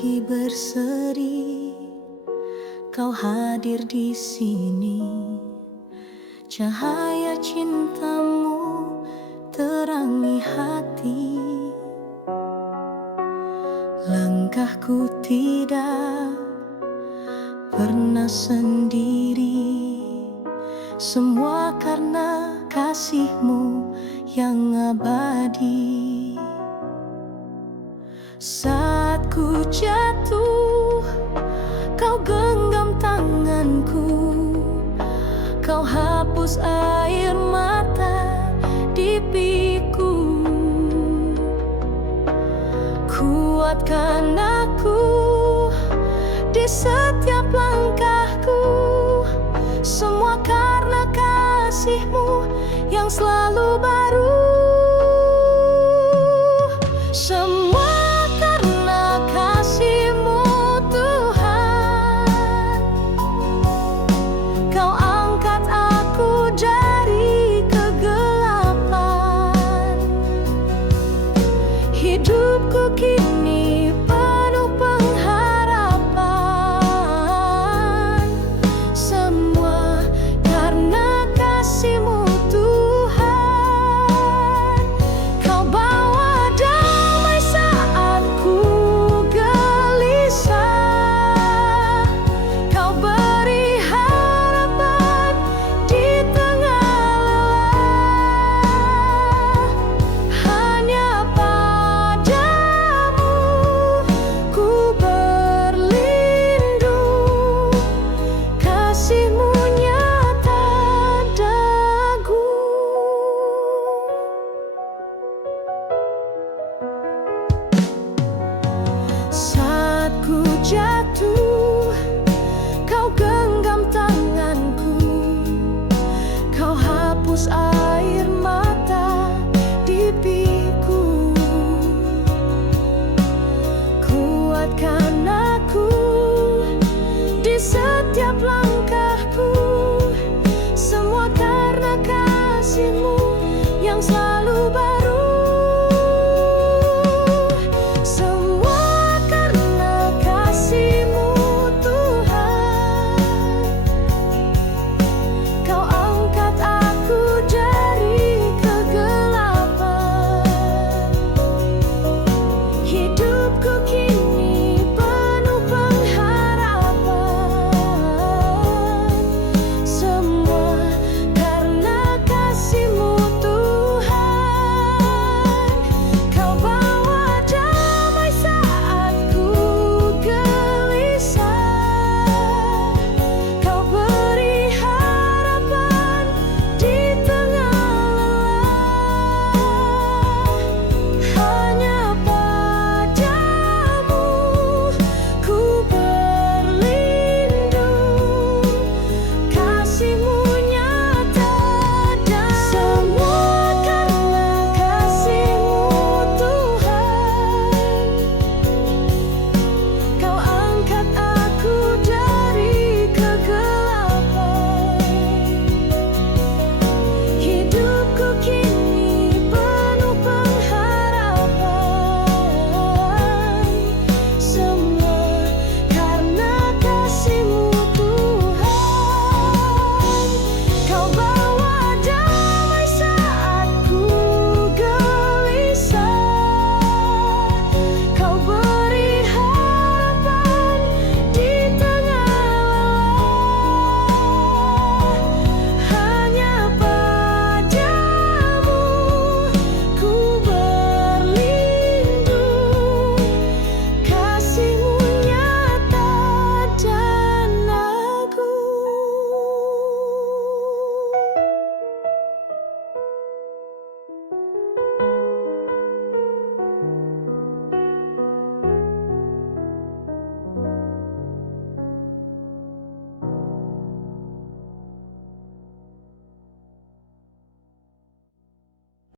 lagi berseri, kau hadir di sini. Cahaya cintamu terangi hati. Langkahku tidak pernah sendiri, semua karena kasih-Mu yang abadi. Saat ku jatuh, kau genggam tanganku, kau hapus air mata di piku. Kuatkan aku di setiap langkahku, semua karena kasih-Mu yang selalu baru. Semua karena kasih-Mu Tuhan, kau angkat aku dari kegelapan. Hidupku kini penuh pengharapan, semua karena kasih-Mu Tuhan. Kau bawa damai saat ku gelisah, kau beri harapan di tengah lelah. Hanya padamu ku berlindung, kasih-Mu nyata dagu. Saat ku jatuh, kau genggam tanganku, kau hapus air mata di piku. Kuatkan aku di setiap langkahku, semua karena kasih-Mu yang selalu baru. Semua karena kasih-Mu Tuhan, kau angkat aku dari kegelapan. Hidupku kini